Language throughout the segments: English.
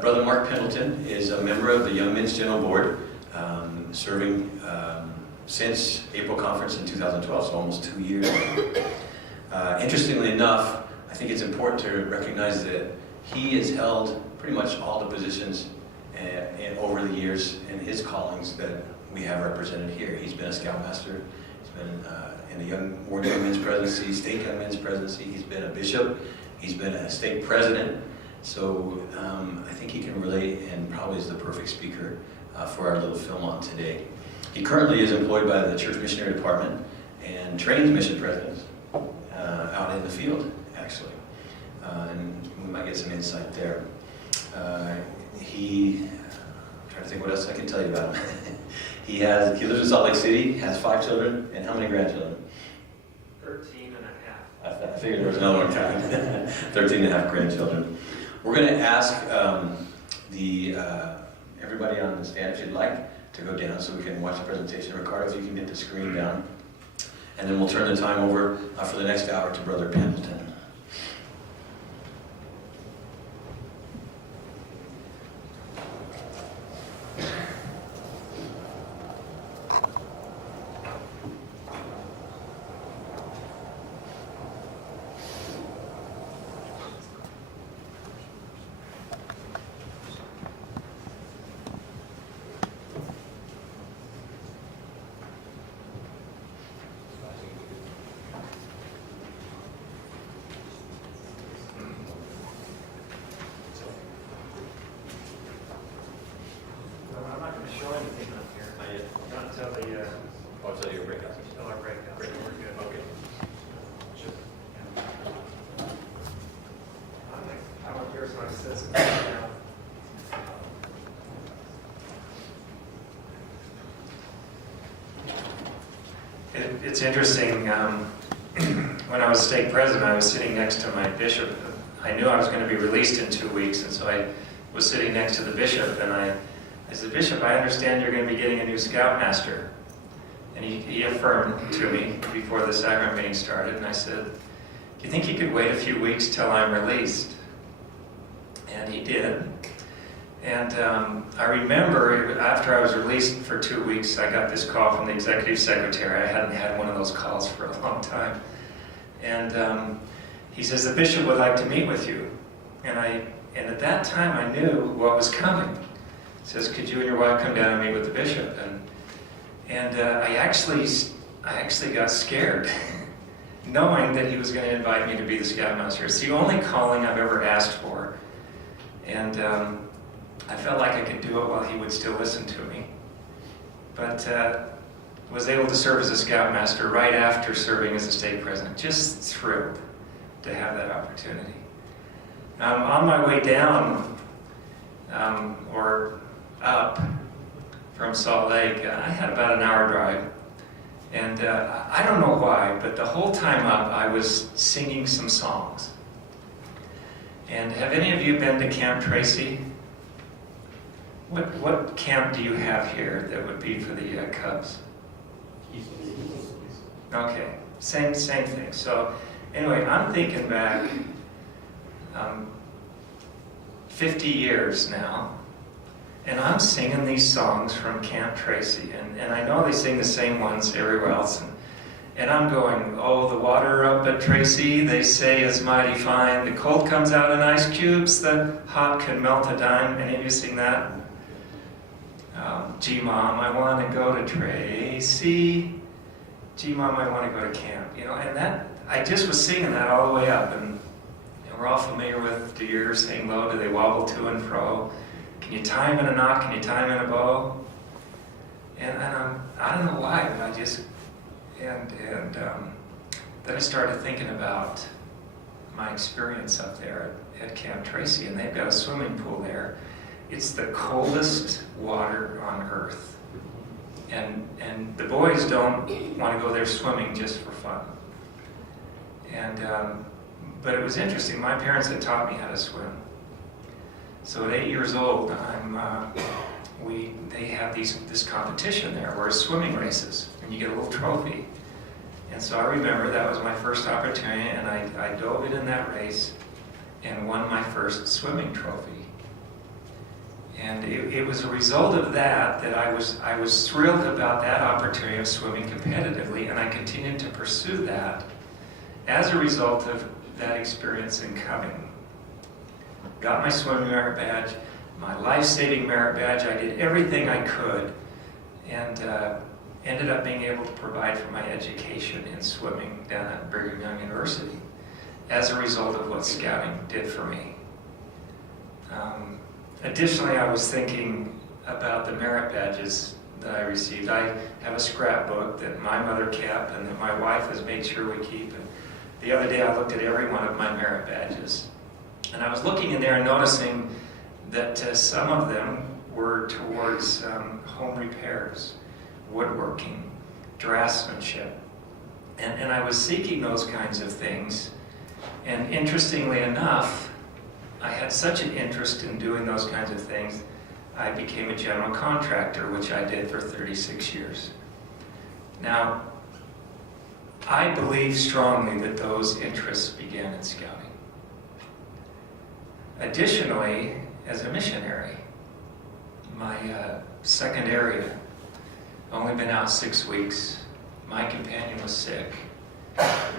Brother Mark Pendleton is a member of the Young Men's General Board, serving since April Conference in 2012, so almost 2 years. Interestingly enough, I think it's important to recognize that he has held pretty much all the positions and over the years in his callings that we have represented here. He's been a scoutmaster, he's been in the Ward Young Men's Presidency, State Young Men's Presidency, he's been a bishop, he's been a state president. So I think he can relate and probably is the perfect speaker for our little Philmont today. He currently is employed by the Church Missionary Department and trains mission presidents out in the field, actually. And we might get some insight there. I'm trying to think what else I can tell you about him. He lives in Salt Lake City, has 5 children, and how many grandchildren? 13 and a half. I figured there was another one coming. 13 and a half grandchildren. We're going to ask everybody on the stand, if you'd like, to go down so we can watch the presentation. Ricardo, if you can get the screen down. And then we'll turn the time over for the next hour to Brother Pendleton. It's interesting, when I was stake president, I was sitting next to my bishop. I knew I was going to be released in 2 weeks, and so I was sitting next to the bishop, and I said, "Bishop, I understand you're going to be getting a new scoutmaster." And he affirmed to me before the sacrament meeting started, and I said, "Do you think you could wait a few weeks till I'm released?" And he did. And I remember after I was released for 2 weeks, I got this call from the executive secretary. I hadn't had one of those calls for a long time. And he says, "The bishop would like to meet with you." And at that time, I knew what was coming. He says, "Could you and your wife come down and meet with the bishop?" And I actually got scared, knowing that he was going to invite me to be the scoutmaster. It's the only calling I've ever asked for. And I felt like I could do it while he would still listen to me. But was able to serve as a scoutmaster right after serving as a state president. Just thrilled to have that opportunity. On my way down, or up from Salt Lake, I had about an hour drive. And I don't know why, but the whole time up, I was singing some songs. And have any of you been to Camp Tracy? What camp do you have here that would be for the Cubs? Okay, same thing. So anyway, I'm thinking back 50 years now, and I'm singing these songs from Camp Tracy, and I know they sing the same ones everywhere else, and I'm going, "Oh, the water up at Tracy, they say is mighty fine. The cold comes out in ice cubes, the hot can melt a dime." Any of you sing that? "Gee, Mom, I want to go to Tracy. Gee, Mom, I want to go to camp." You know, and that, I just was singing that all the way up, and we're all familiar with, "Do your ears hang low? Do they wobble to and fro? Can you tie 'em in a knot? Can you tie 'em in a bow?" And I don't know why, but I just, then I started thinking about my experience up there at Camp Tracy, and they've got a swimming pool there. It's the coldest water on earth. And the boys don't want to go there swimming just for fun. But it was interesting. My parents had taught me how to swim. So at 8 years old, they have this competition there where it's swimming races, and you get a little trophy. And so I remember that was my first opportunity, and I dove in that race, and won my first swimming trophy. And it was a result of that I was thrilled about that opportunity of swimming competitively, and I continued to pursue that as a result of that experience in Coving. Got my swimming merit badge, my life-saving merit badge. I did everything I could, and ended up being able to provide for my education in swimming down at Brigham Young University as a result of what Scouting did for me. Additionally, I was thinking about the merit badges that I received. I have a scrapbook that my mother kept and that my wife has made sure we keep. And the other day I looked at every one of my merit badges. And I was looking in there and noticing that some of them were towards home repairs, woodworking, draftsmanship. And I was seeking those kinds of things. And interestingly enough, I had such an interest in doing those kinds of things, I became a general contractor, which I did for 36 years. Now, I believe strongly that those interests began in Scouting. Additionally, as a missionary, my second area, only been out 6 weeks. My companion was sick.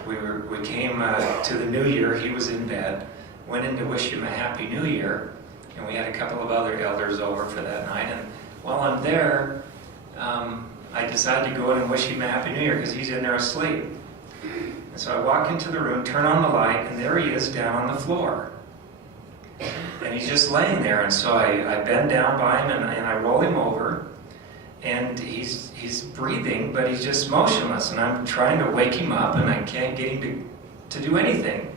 We came to the new year, he was in bed, went in to wish him a Happy New Year, and we had a couple of other elders over for that night. And while I'm there, I decided to go in and wish him a Happy New Year because he's in there asleep. And so I walk into the room, turn on the light, and there he is down on the floor. And he's just laying there. And so I bend down by him and I roll him over. And he's breathing, but he's just motionless. And I'm trying to wake him up, and I can't get him to do anything.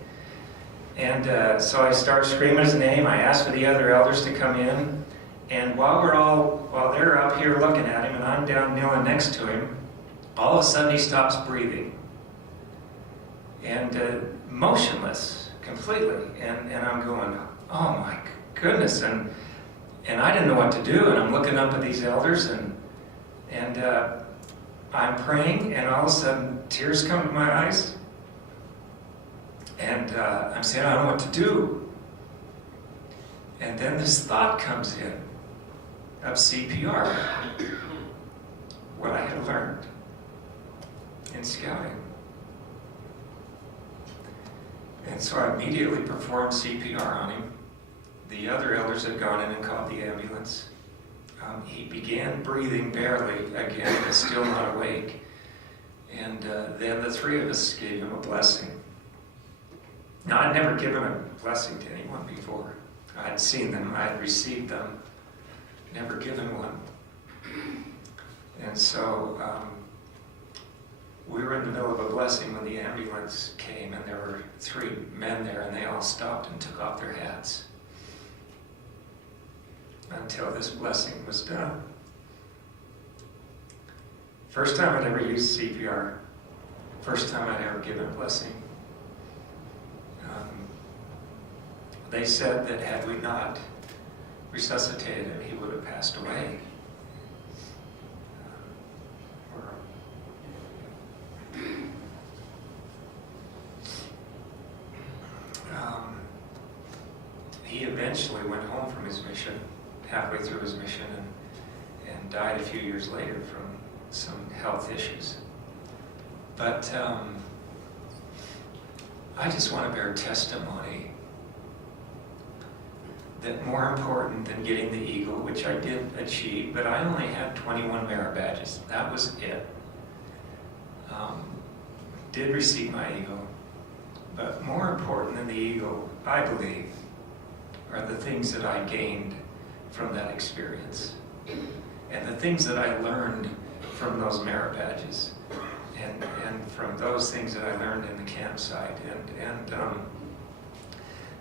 And so I start screaming his name. I ask for the other elders to come in. And while they're up here looking at him, and I'm down kneeling next to him, all of a sudden he stops breathing. And motionless, completely. And I'm going, oh my goodness. And I didn't know what to do. And I'm looking up at these elders, and I'm praying, and all of a sudden tears come to my eyes. And I'm saying, I don't know what to do. And then this thought comes in of CPR, what I had learned in Scouting. And so I immediately performed CPR on him. The other elders had gone in and called the ambulance. He began breathing barely again, but still not awake. And then the three of us gave him a blessing. Now, I'd never given a blessing to anyone before. I'd seen them, I'd received them, never given one. And so we were in the middle of a blessing when the ambulance came, and there were 3 men there, and they all stopped and took off their hats until this blessing was done. First time I'd ever used CPR. First time I'd ever given a blessing. They said that had we not resuscitated him, he would have passed away. He eventually went home from his mission, halfway through his mission, and died a few years later from some health issues. But I just want to bear testimony that more important than getting the Eagle, which I did achieve, but I only had 21 merit badges. That was it. Did receive my Eagle, but more important than the Eagle, I believe, are the things that I gained from that experience, and the things that I learned from those merit badges, and from those things that I learned in the campsite. And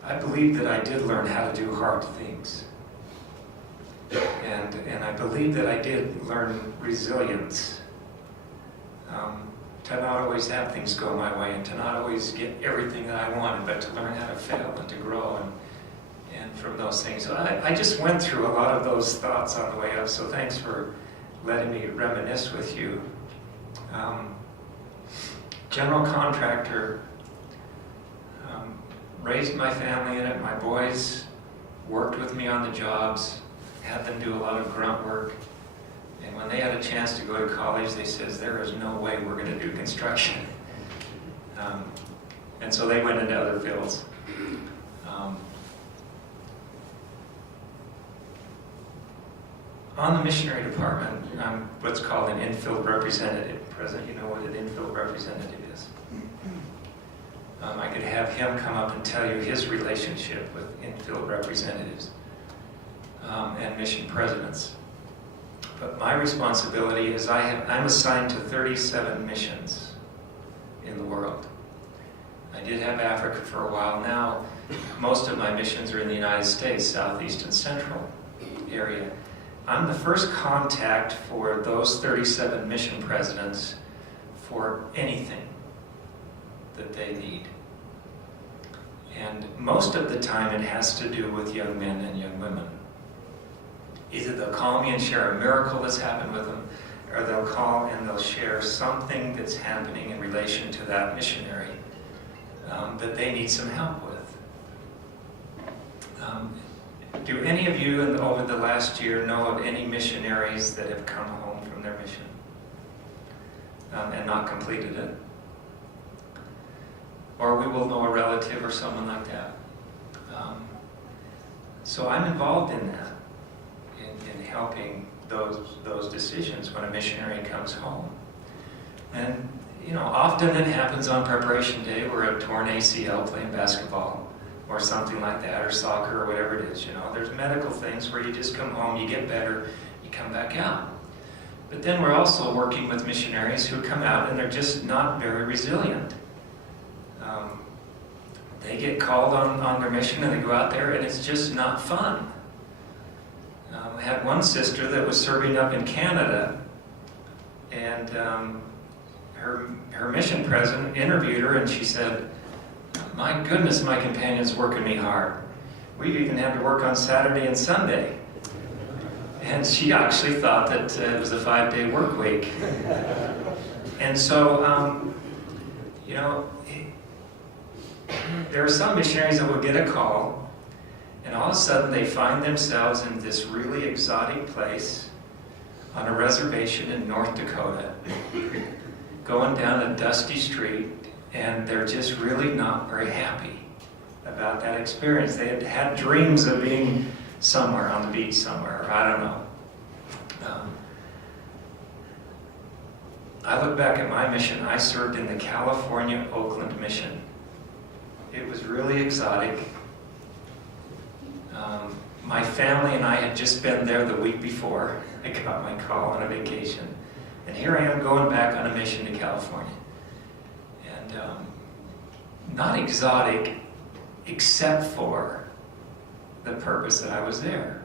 I believe that I did learn how to do hard things. And I believe that I did learn resilience. To not always have things go my way, and to not always get everything that I wanted, but to learn how to fail and to grow, and from those things. So I just went through a lot of those thoughts on the way up, so thanks for letting me reminisce with you. General contractor, raised my family in it. My boys worked with me on the jobs, had them do a lot of grunt work. And when they had a chance to go to college, they says, there is no way we're going to do construction. And so they went into other fields. On the missionary department, I'm what's called an infield representative. President, you know what an infield representative is. I could have him come up and tell you his relationship with infield representatives and mission presidents. But my responsibility is I'm assigned to 37 missions in the world. I did have Africa for a while. Now, most of my missions are in the United States, Southeast and Central area. I'm the first contact for those 37 mission presidents for anything that they need. And most of the time it has to do with young men and young women. Either they'll call me and share a miracle that's happened with them, or they'll call and they'll share something that's happening in relation to that missionary that they need some help with. Do any of you over the last year know of any missionaries that have come home from their mission and not completed it? Or we will know a relative or someone like that. So I'm involved in that, in helping those decisions when a missionary comes home. And often it happens on preparation day. We're a torn ACL playing basketball or something like that, or soccer or whatever it is. There's medical things where you just come home, you get better, you come back out. But then we're also working with missionaries who come out and they're just not very resilient. They get called on their mission and they go out there and it's just not fun. I had one sister that was serving up in Canada, and her mission president interviewed her and she said, my goodness, my companion's working me hard. We even had to work on Saturday and Sunday. And she actually thought that it was a 5-day work week. And so, there are some missionaries that will get a call, and all of a sudden they find themselves in this really exotic place on a reservation in North Dakota, going down a dusty street, and they're just really not very happy about that experience. They had had dreams of being somewhere on the beach somewhere, or I don't know. I look back at my mission. I served in the California Oakland mission. It was really exotic. My family and I had just been there the week before. I got my call on a vacation. And here I am going back on a mission to California. And not exotic, except for the purpose that I was there.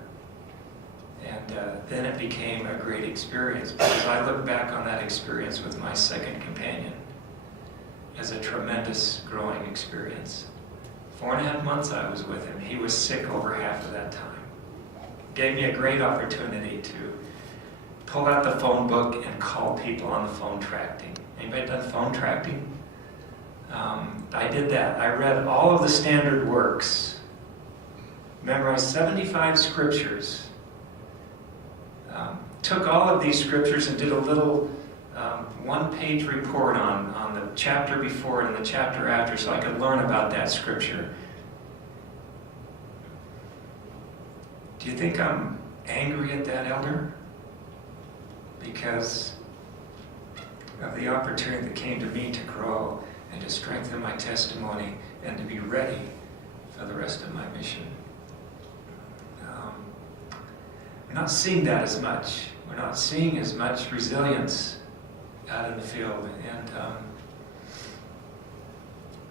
And then it became a great experience, because I look back on that experience with my second companion as a tremendous growing experience. 4.5 months I was with him. He was sick over half of that time. Gave me a great opportunity to pull out the phone book and call people on the phone tracting. Anybody done phone tracting? I did that. I read all of the standard works, memorized 75 scriptures, took all of these scriptures and did a little one-page report on the chapter before it and the chapter after, so I could learn about that scripture. Do you think I'm angry at that elder? Because of the opportunity that came to me to grow and to strengthen my testimony and to be ready for the rest of my mission. We're not seeing that as much. We're not seeing as much resilience out in the field.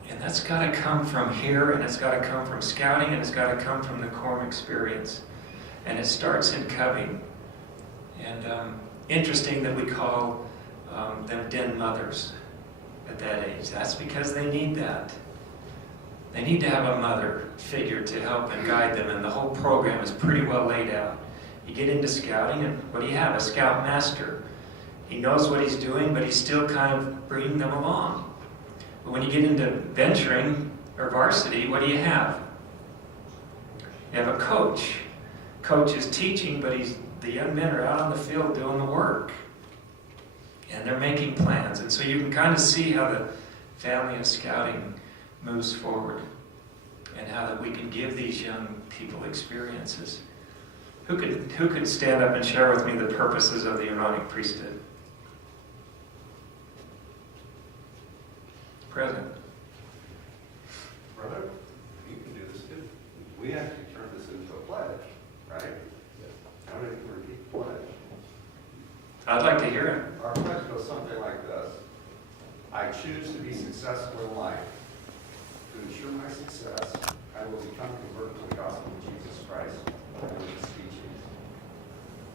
And that's got to come from here, and it's got to come from scouting, and it's got to come from the Quorum experience. And it starts in Coving. And interesting that we call them den mothers at that age. That's because they need that. They need to have a mother figure to help and guide them, and the whole program is pretty well laid out. You get into scouting, and what do you have? A scout master. He knows what he's doing, but he's still kind of bringing them along. But when you get into venturing, or varsity, what do you have? You have a coach. Coach is teaching, but the young men are out on the field doing the work. And they're making plans. And so you can kind of see how the family of scouting moves forward, and how that we can give these young people experiences. Who could stand up and share with me the purposes of the Aaronic priesthood? Present. Brother, you can do this too. We actually turned this into a pledge, right? How many can repeat the pledge? I'd like to hear it. Our pledge goes something like this. I choose to be successful in life. To ensure my success, I will become converted to the gospel of Jesus Christ and his teachings.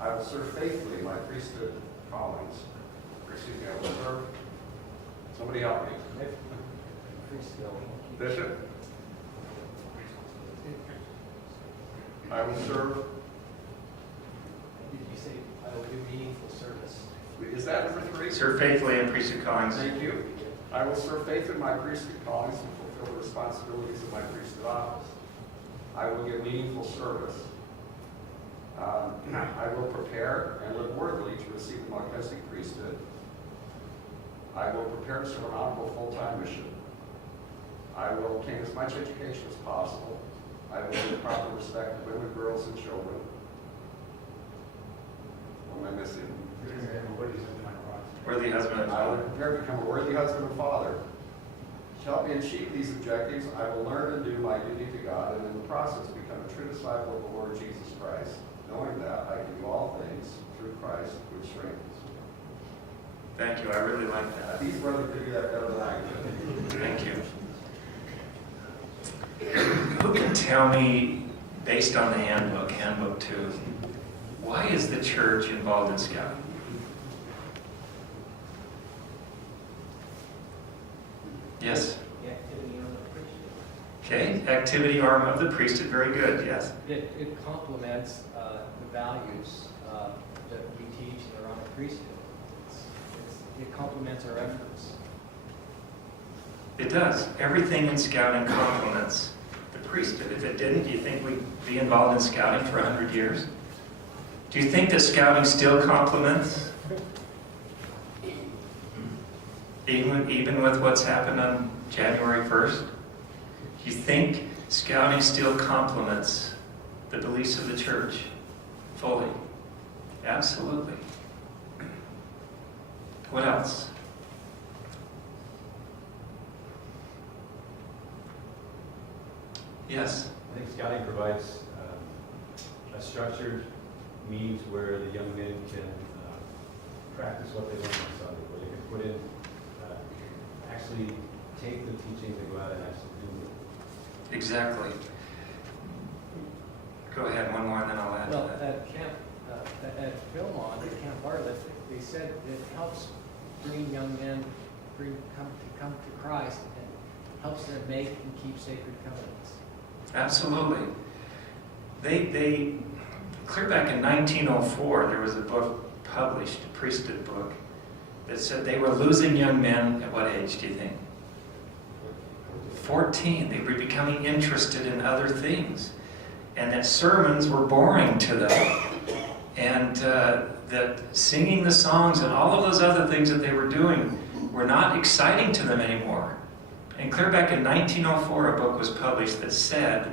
I will serve faithfully my priesthood callings. Excuse me, I will serve. Somebody help me. Bishop? I will serve. Did you say I will do meaningful service? Is that number 3? Serve faithfully in priesthood callings. Thank you. I will serve faithfully in my priesthood callings and fulfill the responsibilities of my priesthood office. I will give meaningful service. I will prepare and live worthily to receive the Melchizedek priesthood. I will prepare to serve an honorable full-time mission. I will obtain as much education as possible. I will give proper respect to women, girls, and children. What am I missing? Worthy husband and I will father. prepare to become a worthy husband and father. To help me achieve these objectives, I will learn and do my duty to God, and in the process become a true disciple of the Lord Jesus Christ, knowing that I can do all things through Christ, which strengthens me. Thank you. I really like that. These brothers could do that better than I could. Thank you. Who can tell me, based on the handbook 2, why is the church involved in scouting? Yes? The activity on the priesthood. Okay. Activity arm of the priesthood. Very good. Yes. It complements the values that we teach in the Aaronic priesthood. It complements our efforts. It does. Everything in scouting complements the priesthood. If it didn't, do you think we'd be involved in scouting for 100 years? Do you think that scouting still complements? Even with what's happened on January 1st? Do you think scouting still complements the beliefs of the church fully? Absolutely. What else? Yes? I think scouting provides a structured means where the young men can practice what they learn on Sunday, where they can put in, actually take the teachings and go out and actually do them. Exactly. Go ahead, one more and then I'll add Well, to that. at Philmont, at Camp Bartlett, they said it helps bring young men come to Christ and helps them make and keep sacred covenants. Absolutely. They clear back in 1904, there was a book published, a priesthood book, that said they were losing young men at what age, do you think? 14. They were becoming interested in other things. And that sermons were boring to them. And that singing the songs and all of those other things that they were doing were not exciting to them anymore. And clear back in 1904, a book was published that said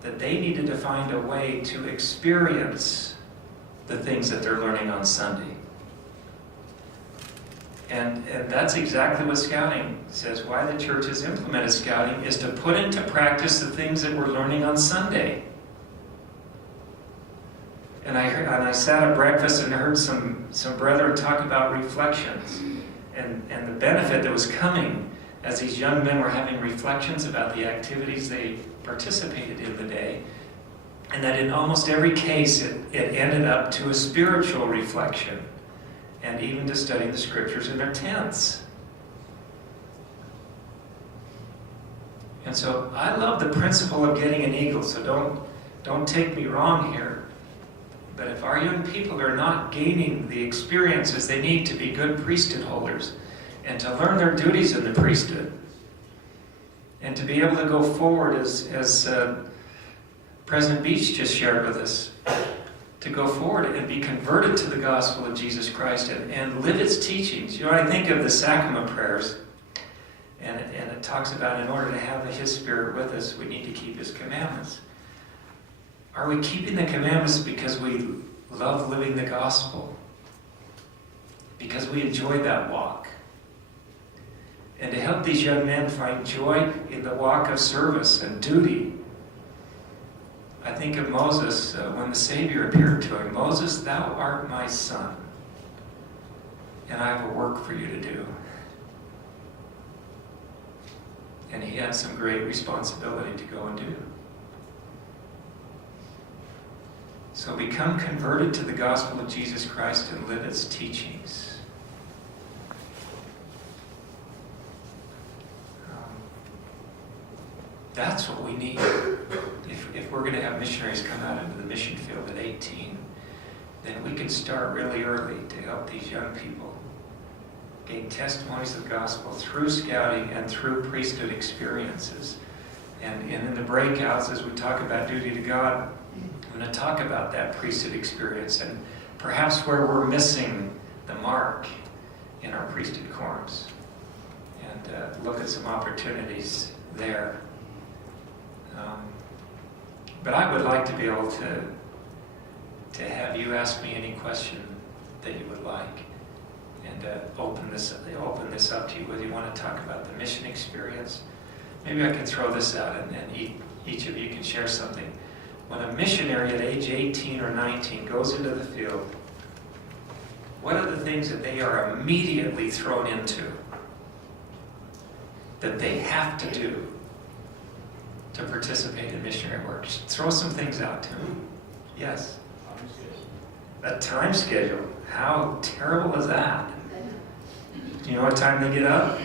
that they needed to find a way to experience the things that they're learning on Sunday. And that's exactly what scouting says. Why the church has implemented scouting is to put into practice the things that we're learning on Sunday. And I sat at breakfast and heard some brethren talk about reflections and the benefit that was coming as these young men were having reflections about the activities they participated in the day. And that in almost every case it ended up to a spiritual reflection and even to studying the scriptures in their tents. And so I love the principle of getting an eagle, so don't take me wrong here. But if our young people are not gaining the experiences they need to be good priesthood holders and to learn their duties in the priesthood And to be able to go forward as President Beach just shared with us, to go forward and be converted to the gospel of Jesus Christ and live its teachings. You know, I think of the sacrament prayers, and it talks about in order to have His Spirit with us, we need to keep His commandments. Are we keeping the commandments because we love living the gospel? Because we enjoy that walk? And to help these young men find joy in the walk of service and duty. I think of Moses when the Savior appeared to him. Moses, thou art my son, and I have a work for you to do. And he had some great responsibility to go and do. So become converted to the gospel of Jesus Christ and live its teachings. That's what we need. If we're going to have missionaries come out into the mission field at 18, then we can start really early to help these young people gain testimonies of the gospel through scouting and through priesthood experiences. And in the breakouts, as we talk about duty to God, I'm going to talk about that priesthood experience and perhaps where we're missing the mark in our priesthood quorums, and look at some opportunities there. But I would like to be able to have you ask me any question that you would like, and open this up to you, whether you want to talk about the mission experience. Maybe I can throw this out, and each of you can share something. When a missionary at age 18 or 19 goes into the field, what are the things that they are immediately thrown into that they have to do to participate in missionary work? Just throw some things out to them. Yes? A time schedule. How terrible is that? Do you know what time they get up?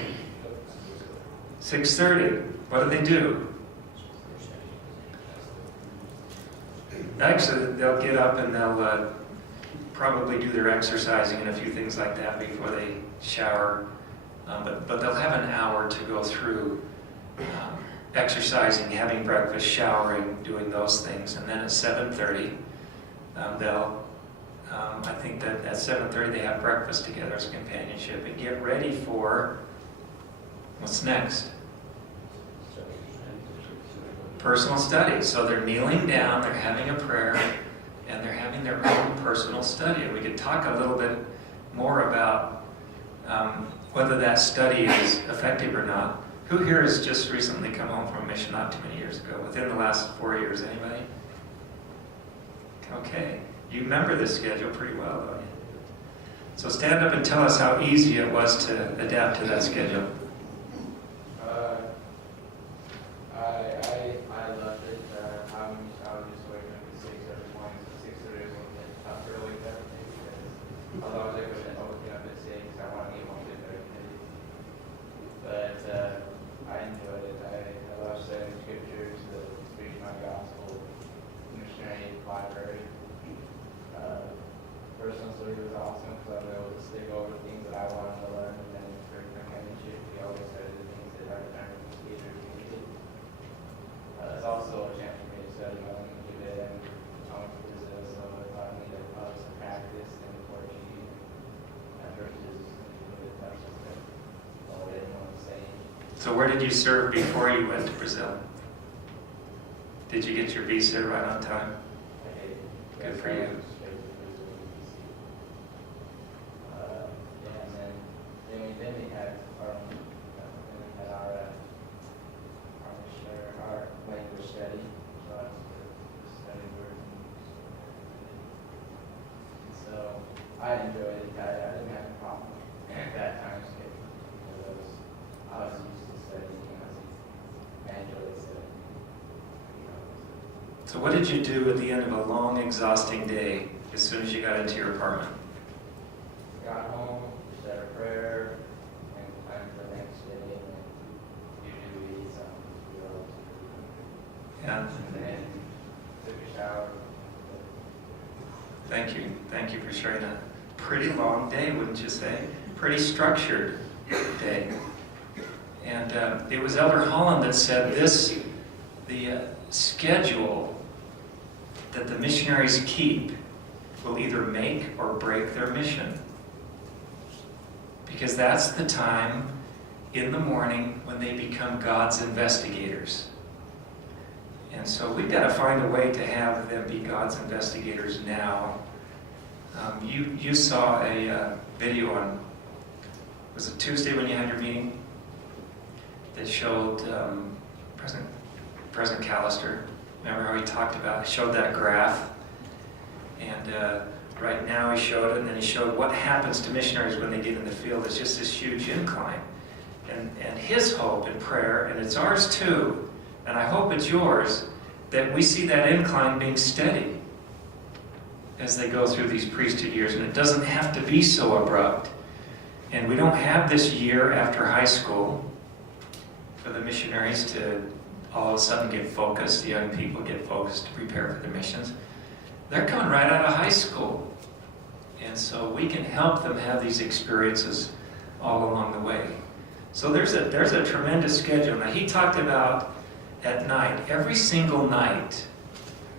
6:30. What do they do? Actually, they'll get up and they'll probably do their exercising and a few things like that before they shower. But they'll have an hour to go through exercising, having breakfast, showering, doing those things. And then at 7:30, I think that at 7:30 they have breakfast together as companionship and get ready for what's next? Personal study. So they're kneeling down, they're having a prayer, and they're having their own personal study. And we could talk a little bit more about whether that study is effective or not. Who here has just recently come home from a mission not too many years ago? Within the last 4 years, anybody? Okay. You remember this schedule pretty well, don't you? So stand up and tell us how easy it was to adapt to that schedule. I loved it. I was just waking up at 6 every morning, so 6:30 was a little bit tougher to wake up because although I was able to waking up at 6, I want to get home at 30. But I enjoyed it. I love studying scriptures, preaching my gospel, missionary library. Personal study was awesome because I was able to stick over things that I wanted to learn, and then for companionship, we always study the things that I learned from the leader community. It's also a chance for me to study my language a bit, and I went to Brazil, so it taught me to some practice in Portuguese and versus really touch and stuff. So I didn't know what I'm saying. So where did you serve before you went to Brazil? Did you get your visa right on time? I hated it. Good for you. Then we had our language study, so I was studying words. So I enjoyed it. I didn't have a problem at that time schedule because I was used to studying. I enjoyed studying. So what did you do at the end of a long, exhausting day as soon as you got into your apartment? Got home, said a prayer, and planned for the next day, and then usually eat something, Yeah. and then took a shower. Thank you. Thank you for sharing that. Pretty long day, wouldn't you say? Pretty structured day. And it was Elder Holland that said the schedule that the missionaries keep will either make or break their mission. Because that's the time in the morning when they become God's investigators. And so we've got to find a way to have them be God's investigators now. You saw a video on, was it Tuesday when you had your meeting? That showed President Callister. Remember how he talked about, showed that graph? And right now he showed it, and then he showed what happens to missionaries when they get in the field. It's just this huge incline. And his hope and prayer, and it's ours too, and I hope it's yours, that we see that incline being steady as they go through these priesthood years. And it doesn't have to be so abrupt. And we don't have this year after high school for the missionaries to all of a sudden get focused, the young people get focused to prepare for the missions. They're coming right out of high school. And so we can help them have these experiences all along the way. So there's a tremendous schedule. Now he talked about at night, every single night,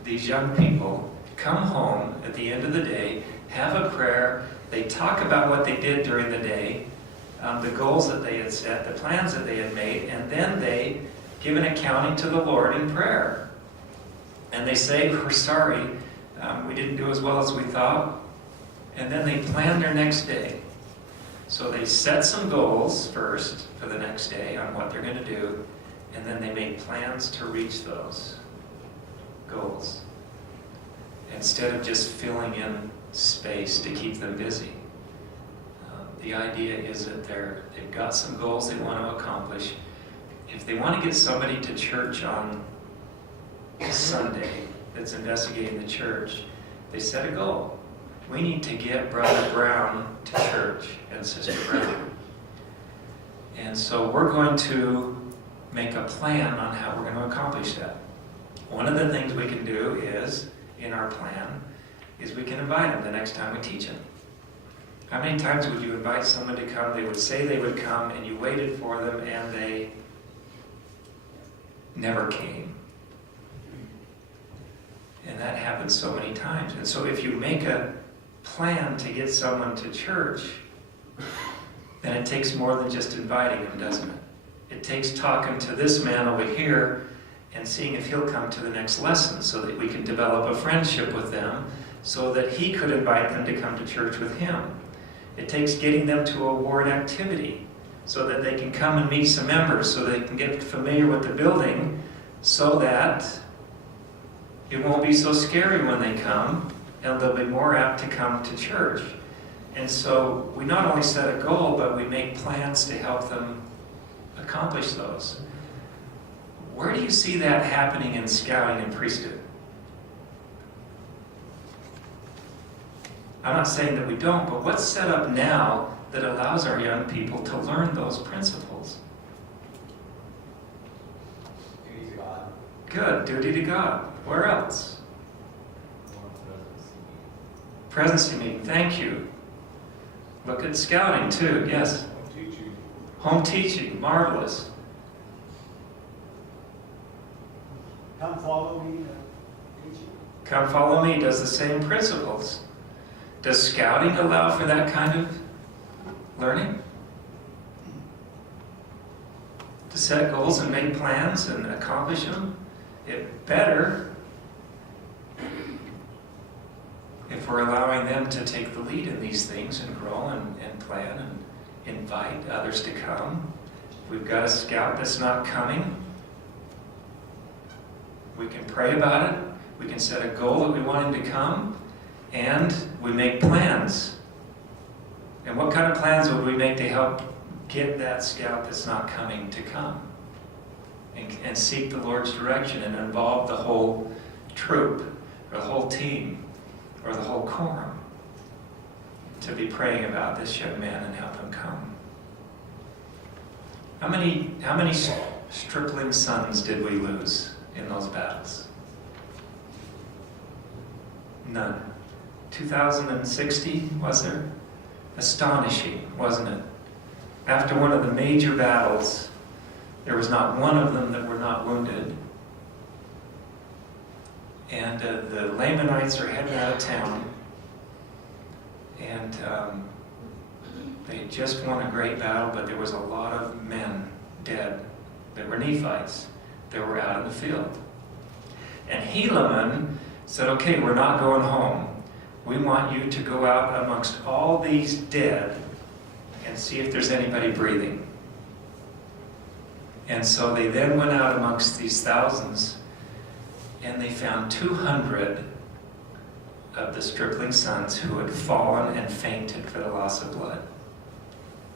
these young people come home at the end of the day, have a prayer, they talk about what they did during the day, the goals that they had set, the plans that they had made, and then they give an accounting to the Lord in prayer. And they say, we're sorry, we didn't do as well as we thought. And then they plan their next day. So they set some goals first for the next day on what they're going to do, and then they make plans to reach those goals, instead of just filling in space to keep them busy. The idea is that they've got some goals they want to accomplish. If they want to get somebody to church on Sunday that's investigating the church, they set a goal. We need to get Brother Brown to church and Sister Brown. And so we're going to make a plan on how we're going to accomplish that. One of the things we can do is, in our plan, is we can invite them the next time we teach them. How many times would you invite someone to come, they would say they would come, and you waited for them, and they never came? And that happens so many times. And so if you make a plan to get someone to church, then it takes more than just inviting them, doesn't it? It takes talking to this man over here and seeing if he'll come to the next lesson, so that we can develop a friendship with them, so that he could invite them to come to church with him. It takes getting them to a ward activity so that they can come and meet some members, so they can get familiar with the building, so that it won't be so scary when they come, and they'll be more apt to come to church. And so we not only set a goal, but we make plans to help them accomplish those. Where do you see that happening in scouting and priesthood? I'm not saying that we don't, but what's set up now that allows our young people to learn those principles? Duty to God. Good, duty to God. Where else? Presidency meeting, thank you. Look at scouting too, yes. Home teaching, marvelous. Come follow me, teaching. Come follow me does the same principles. Does scouting allow for that kind of learning? To set goals and make plans and accomplish them? It better, if we're allowing them to take the lead in these things and grow and plan and invite others to come. If we've got a scout that's not coming, we can pray about it, we can set a goal that we want him to come, and we make plans. And what kind of plans would we make to help get that scout that's not coming to come? And seek the Lord's direction and involve the whole troop, or the whole team, or the whole quorum to be praying about this young man and help him come. How many stripling sons did we lose in those battles? None. 2,060, was there? Astonishing, wasn't it? After one of the major battles, There was not one of them that were not wounded. And the Lamanites are heading out of town. And they had just won a great battle, but there was a lot of men dead that were Nephites that were out in the field. And Helaman said, okay, we're not going home. We want you to go out amongst all these dead and see if there's anybody breathing. And so they then went out amongst these thousands, and they found 200 of the stripling sons who had fallen and fainted for the loss of blood.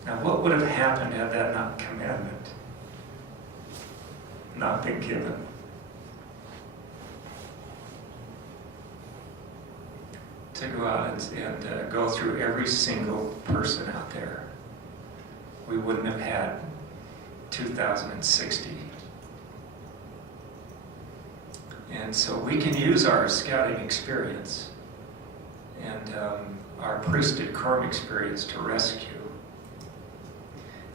Now, what would have happened had that not commandment not been given? To go out and go through every single person out there, we wouldn't have had 2,060. And so we can use our scouting experience and our priesthood corps experience to rescue.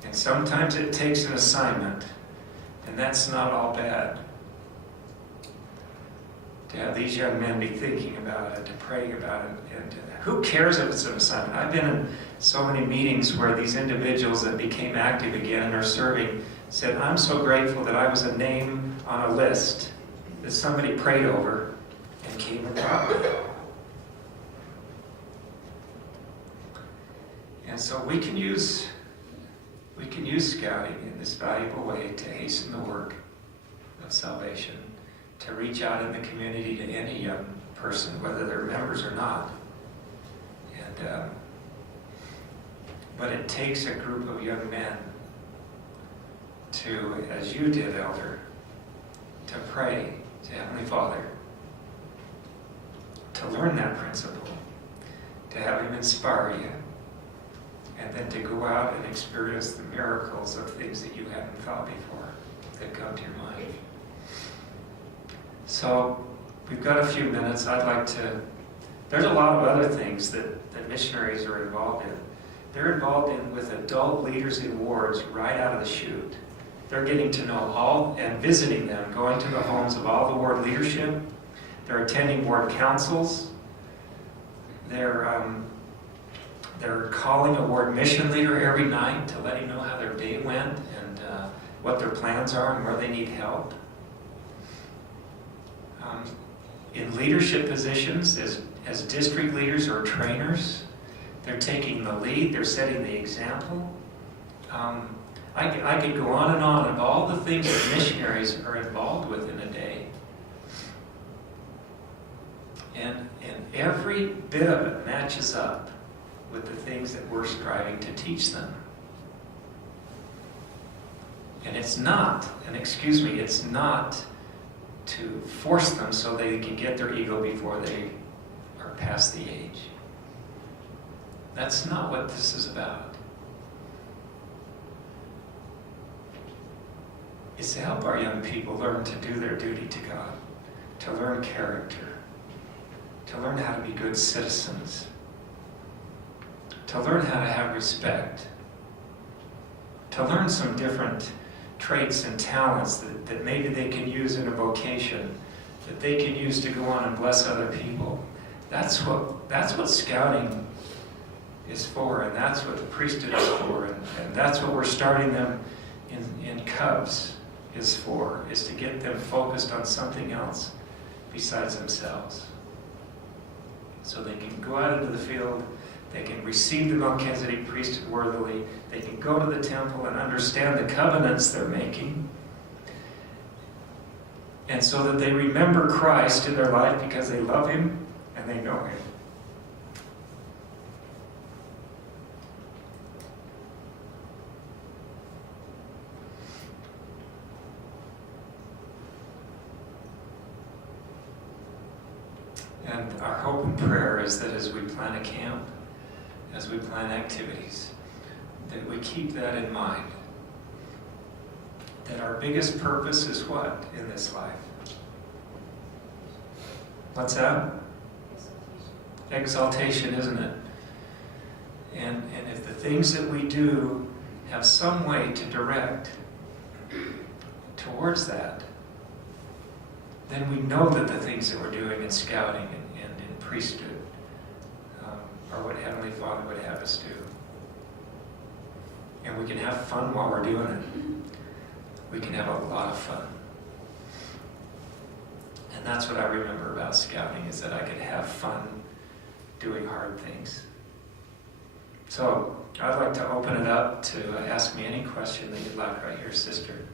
And sometimes it takes an assignment, and that's not all bad. To have these young men be thinking about it, to praying about it, and who cares if it's an assignment? I've been in so many meetings where these individuals that became active again and are serving said, I'm so grateful that I was a name on a list that somebody prayed over and came about. And so we can use scouting in this valuable way to hasten the work of salvation, to reach out in the community to any young person, whether they're members or not. And but it takes a group of young men to, as you did, Elder, to pray to Heavenly Father, to learn that principle, to have Him inspire you, and then to go out and experience the miracles of things that you haven't thought before that come to your mind. So we've got a few minutes. I'd like to, there's a lot of other things that missionaries are involved in. They're involved in with adult leaders in wards right out of the chute. They're getting to know all and visiting them, going to the homes of all the ward leadership. They're attending ward councils. They're calling a ward mission leader every night to let him know how their day went and what their plans are and where they need help. In leadership positions, as district leaders or trainers, they're taking the lead, they're setting the example. I could go on of all the things that missionaries are involved with in a day. And every bit of it matches up with the things that we're striving to teach them. And it's not to force them so they can get their ego before they are past the age. That's not what this is about. It's to help our young people learn to do their duty to God, to learn character, to learn how to be good citizens, to learn how to have respect, to learn some different traits and talents that maybe they can use in a vocation, that they can use to go on and bless other people. That's what scouting is for, and that's what the priesthood is for, and that's what we're starting them in Cubs is for, is to get them focused on something else besides themselves. So they can go out into the field, they can receive the Melchizedek priesthood worthily, they can go to the temple and understand the covenants they're making, and so that they remember Christ in their life because they love Him and they know Him. And our hope and prayer is that as we plan a camp, as we plan activities, that we keep that in mind. That our biggest purpose is what in this life? What's that? Exaltation, isn't it? And if the things that we do have some way to direct towards that, then we know that the things that we're doing in scouting and in priesthood are what Heavenly Father would have us do. And we can have fun while we're doing it. We can have a lot of fun. And that's what I remember about scouting, is that I could have fun doing hard things. So I'd like to open it up to ask me any question that you'd like right here, sister.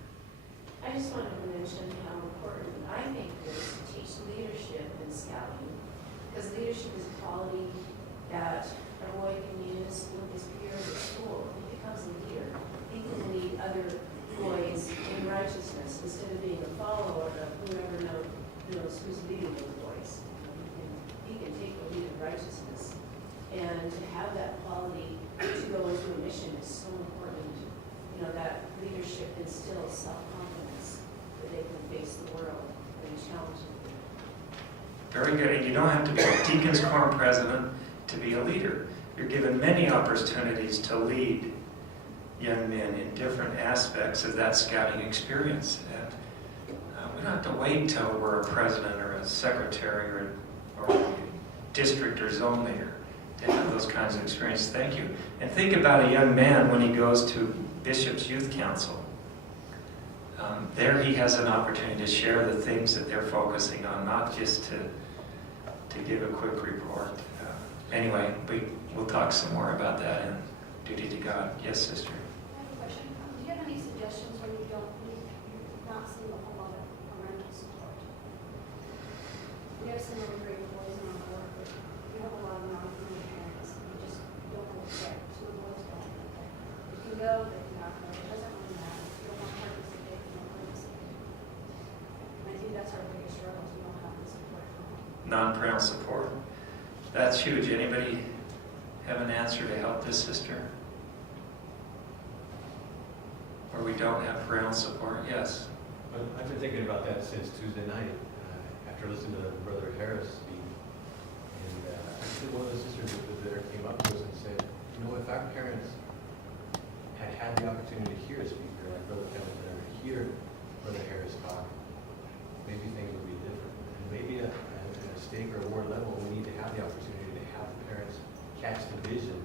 I just wanted to mention how important I think it is to teach leadership in scouting, because leadership is a quality that a boy can use with his peers at school. If he becomes a leader, he can lead other boys in righteousness instead of being a follower of whoever knows who's leading those boys. He can take the lead in righteousness, and to have that quality to go into a mission is so important. You know, that leadership instills self-confidence that they can face the world and challenge it. Very good. And you don't have to be a deacon's quorum president to be a leader. You're given many opportunities to lead young men in different aspects of that scouting experience. And we don't have to wait till we're a president or a secretary or a district or zone leader to have those kinds of experiences. Thank you. And think about a young man when he goes to Bishop's Youth Council. There he has an opportunity to share the things that they're focusing on, not just to give a quick report. Anyway, we'll talk some more about that in Duty to God. Yes, sister? I have a question. Do you have any suggestions when you're not seeing a whole lot of parental support? We have some really great boys in our board, but we have a lot of non-criminal parents, and we just don't know what's there. So the boys don't know there. You can go, but you're not going. It doesn't really matter. If you don't want to participate, you don't participate. And I think that's our biggest struggle, is we don't have the support from home. Non-parental support. That's huge. Anybody have an answer to help this sister? Or we don't have parental support? Yes. I've been thinking about that since Tuesday night, after listening to Brother Harris speak. And actually one of the sisters that was there came up to us and said, you know, if our parents had the opportunity to hear a speaker like Brother Pendleton or hear Brother Harris talk, maybe things would be different. And maybe at a stake or a ward level, we need to have the opportunity to have the parents catch the vision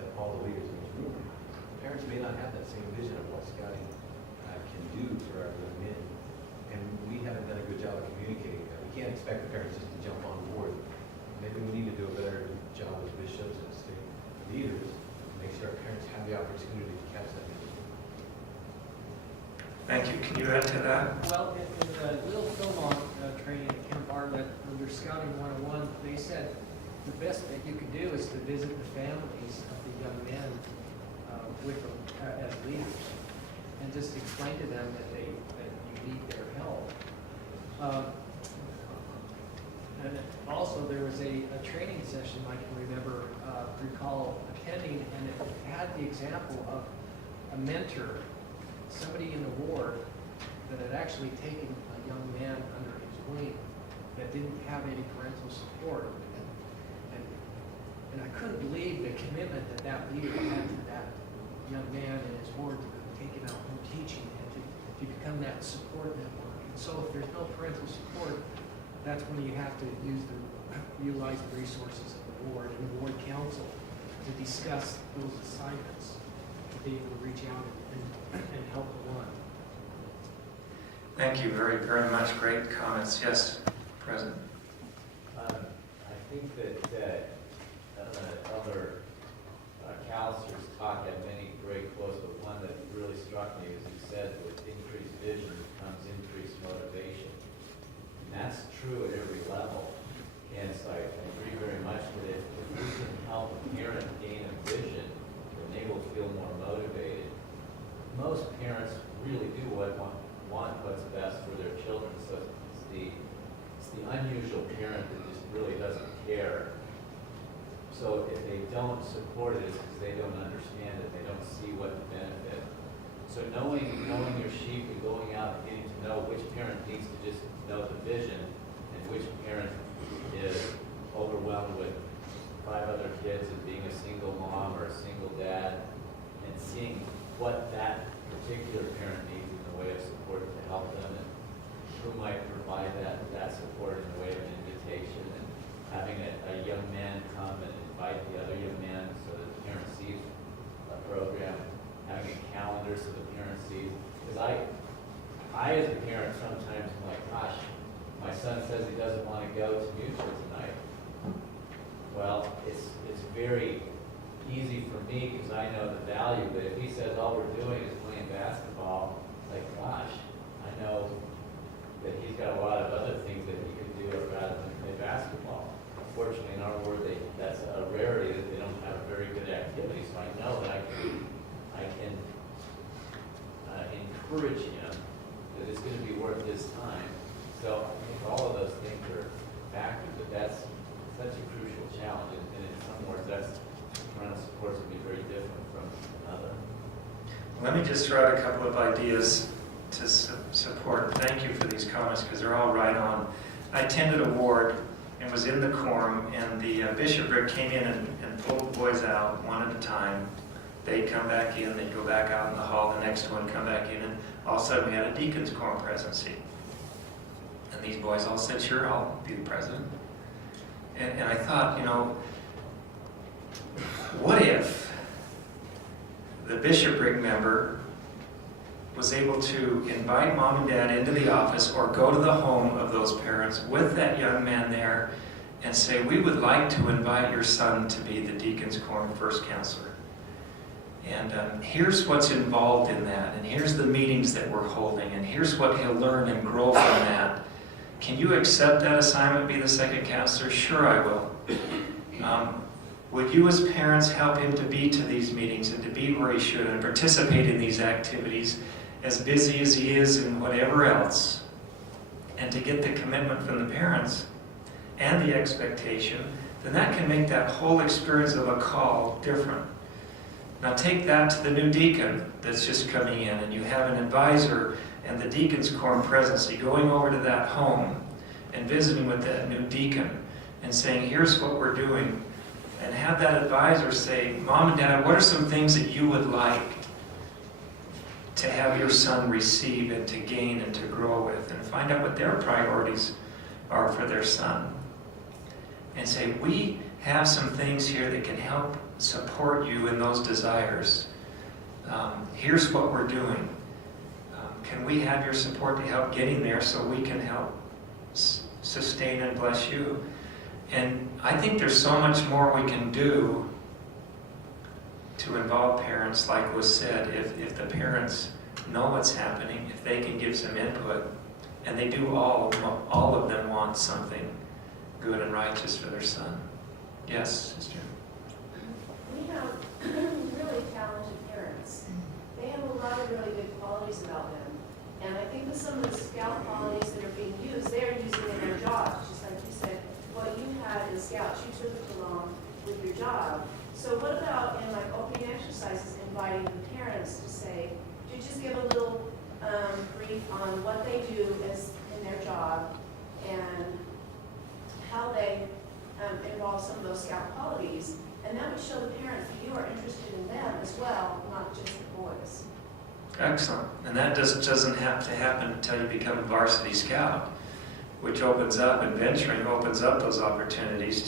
that all the leaders in this room have. The parents may not have that same vision of what scouting can do for our young men. And we haven't done a good job of communicating that. We can't expect the parents just to jump on board. Maybe we need to do a better job as bishops and state leaders to make sure our parents have the opportunity to catch that vision. Thank you. Can you add to that? Well, in the little Philmont training at Camp Bartlett, under Scouting 101, they said the best that you can do is to visit the families of the young men with them as leaders, and just explain to them that you need their help. And also there was a training session I can recall attending, and it had the example of a mentor, somebody in the ward that had actually taken a young man under his wing that didn't have any parental support. And I couldn't believe the commitment that leader had to that young man and his ward to take it out home teaching and to become that support network. And so if there's no parental support, that's when you have to utilize the resources of the ward and the ward council to discuss those assignments, to be able to reach out and help the one. Thank you very, very much. Great comments. Yes, President. I think that Elder Callister's talk had many great quotes, but one that really struck me is he said, with increased vision comes increased motivation. And that's true at every level. And so I agree very much that if we can help a parent gain a vision, then they will feel more motivated. Most parents really do want what's best for their children, so it's the unusual parent that just really doesn't care. So if they don't support it, it's because they don't understand it, they don't see what the benefit. So knowing your sheep and going out and getting to know which parent needs to just know the vision and which parent is overwhelmed with 5 other kids and being a single mom or a single dad, and seeing what that particular parent needs in the way of important to help them, and who might provide that support in the way of an invitation, and having a young man come and invite the other young man so that the parent sees a program, having a calendar so the parent sees. Because I as a parent sometimes am like, gosh, my son says he doesn't want to go to mutual tonight. Well, it's very easy for me because I know the value, but if he says all we're doing is playing basketball, like, gosh, I know that he's got a lot of other things that he could do rather than play basketball. Unfortunately, in our world, that's a rarity that they don't have a very good activity, so I know that I can encourage him that it's going to be worth his time. So I think all of those things are factors, but that's such a crucial challenge, and in some words, that's parental support is going to be very different from another. Let me just throw out a couple of ideas to support. Thank you for these comments because they're all right on. I attended a ward and was in the quorum, and the bishopric came in and pulled boys out one at a time. They'd come back in, they'd go back out in the hall, the next one come back in, and all of a sudden we had a deacon's quorum presidency. And these boys all said, sure, I'll be the president. And I thought, you know, what if the bishopric member was able to invite mom and dad into the office or go to the home of those parents with that young man there and say, we would like to invite your son to be the Deacon's Quorum First Counselor. And here's what's involved in that, and here's the meetings that we're holding, and here's what he'll learn and grow from that. Can you accept that assignment, be the second counselor? Sure, I will. Would you as parents help him to be to these meetings and to be where he should and participate in these activities, as busy as he is and whatever else, and to get the commitment from the parents and the expectation, then that can make that whole experience of a call different. Now take that to the new deacon that's just coming in, and you have an advisor and the deacon's quorum presidency going over to that home and visiting with that new deacon and saying, here's what we're doing. And have that advisor say, Mom and Dad, what are some things that you would like to have your son receive and to gain and to grow with, and find out what their priorities are for their son. And say, we have some things here that can help support you in those desires. Here's what we're doing. Can we have your support to help getting there so we can help sustain and bless you? And I think there's so much more we can do to involve parents, like was said, if the parents know what's happening, if they can give some input, and they do all of them want something good and righteous for their son. Yes, sister? We have really talented parents. They have a lot of really good qualities about them. And I think that some of the scout qualities that are being used, they're using in their jobs, just like you said, what you had in scouts, you took it along with your job. So what about in like opening exercises, inviting the parents to say, to just give a little brief on what they do as in their job and how they involve some of those scout qualities. And that would show the parents that you are interested in them as well, not just the boys. Excellent. And that doesn't have to happen until you become a varsity scout, which opens up, and venturing opens up those opportunities